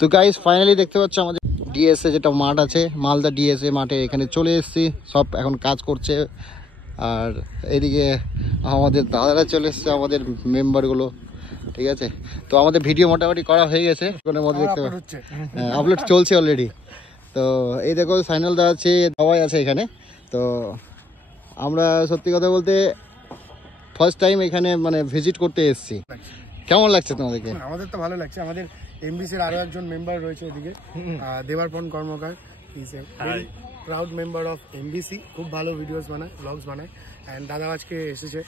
তো guys finally দেখতে পাচ্ছ আমাদের ডিএসএ যেটা মাঠ আছে, মালদা ডিএসএ মাঠে এখানে চলে এসেছি। সব এখন কাজ করছে। আর এদিকে আমাদের দাদারা চলে এসছে, আমাদের মেম্বারগুলো। ঠিক আছে, তো আমাদের ভিডিও মোটামুটি করা হয়ে গেছে, ওখানের মধ্যে দেখতে পাচ্ছি আপলোড চলছে অলরেডি। তো এই দেখো ফাইনাল দেওয়া আছে, সবাই আছে এখানে। তো আমরা সত্যি কথা বলতে ফার্স্ট টাইম এখানে মানে ভিজিট করতে এসেছি। কেমন লাগছে তোমাদেরকে? আমাদের তো ভালো লাগছে। আমাদের এমবিসির আরো একজন মেম্বার রয়েছে এদিকে, Debarpan Karmakar. Is a very proud member of MBC. খুব ভালো ভিডিওস বানায়, ব্লগস বানায়। অ্যান্ড দাদা আজকে এসেছে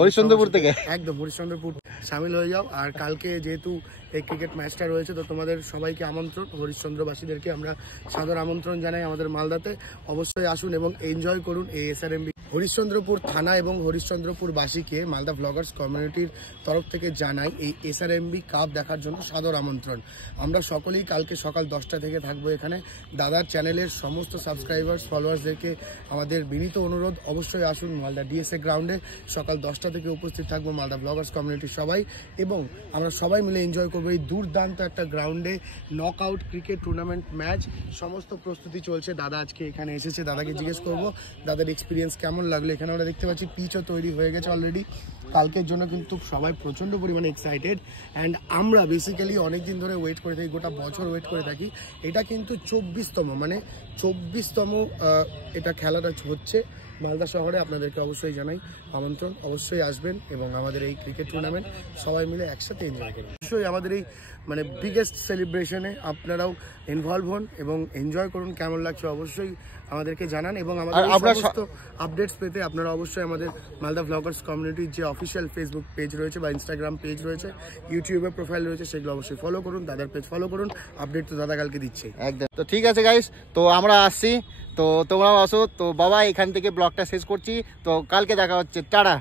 হরিশ্চন্দ্রপুর থেকে, একদম হরিশ্চন্দ্রপুর। সামিল হয়ে যাও। আর কালকে যেহেতু এই ক্রিকেট ম্যাচটা রয়েছে, তো তোমাদের সবাইকে আমন্ত্রণ, হরিশ্চন্দ্রবাসীদেরকে আমরা সাদর আমন্ত্রণ জানাই আমাদের মালদাতে। অবশ্যই আসুন এবং এনজয় করুন এই এসআরএমবি। হরিশ্চন্দ্রপুর থানা এবং হরিশ্চন্দ্রপুরবাসীকে মালদা ব্লগার্স কমিউনিটির তরফ থেকে জানাই এই এসআরএমবি কাপ দেখার জন্য সাদর আমন্ত্রণ। আমরা সকলেই কালকে সকাল 10টা থেকে থাকবো এখানে। দাদার চ্যানেলের সমস্ত সাবস্ক্রাইবার্স ফলোয়ার্সদেরকে আমাদের বিনীত অনুরোধ, অবশ্যই আসুন মালদা ডিএসএ গ্রাউন্ডে। সকাল 10টা থেকে উপস্থিত থাকবো মালদা ব্লগার্স কমিউনিটির সবাই, এবং আমরা সবাই মিলে এনজয় করবো এই দুর্দান্ত একটা গ্রাউন্ডে। Knock out cricket tournament match সমস্ত প্রস্তুতি চলছে। দাদা আজকে এখানে এসেছে, দাদাকে জিজ্ঞেস করবো দাদার এক্সপিরিয়েন্স কেমন লাগলো। এখানে আমরা দেখতে পাচ্ছি পিচও তৈরি হয়ে গেছে অলরেডি। কালকের জন্য কিন্তু সবাই প্রচণ্ড পরিমাণে এক্সাইটেড। অ্যান্ড আমরা বেসিক্যালি অনেকদিন ধরে ওয়েট করে থাকি, গোটা বছর ওয়েট করে থাকি। এটা কিন্তু 24তম, মানে 24তম এটা খেলাটা হচ্ছে মালদা শহরে। আপনাদেরকে অবশ্যই জানাই আমন্ত্রণ, অবশ্যই আসবেন এবং আমাদের এই ক্রিকেট টুর্নামেন্ট সবাই মিলে একসাথে এনজয় করবেন। অবশ্যই আমাদের এই মানে বিগেস্ট সেলিব্রেশনে আপনারাও ইনভলভ হন এবং এনজয় করুন। কেমন লাগছে অবশ্যই আমাদেরকে জানান। এবং আমাদের সমস্ত আপডেটস পেতে আপনারা অবশ্যই আমাদের মালদা ব্লগার্স কমিউনিটির যে অফিসিয়াল ফেসবুক পেজ রয়েছে বা ইনস্টাগ্রাম পেজ রয়েছে, ইউটিউবে প্রোফাইল রয়েছে, সেগুলো অবশ্যই ফলো করুন। দাদার পেজ ফলো করুন, আপডেট তো দাদা কালকে দিচ্ছে একদম। তো ঠিক আছে গাইস, তো আমরা আসছি, তো তোমরাও আসো। তো বাবা এখান থেকে ব্লগটা শেষ করছি, তো কালকে দেখা হচ্ছে, টাটা।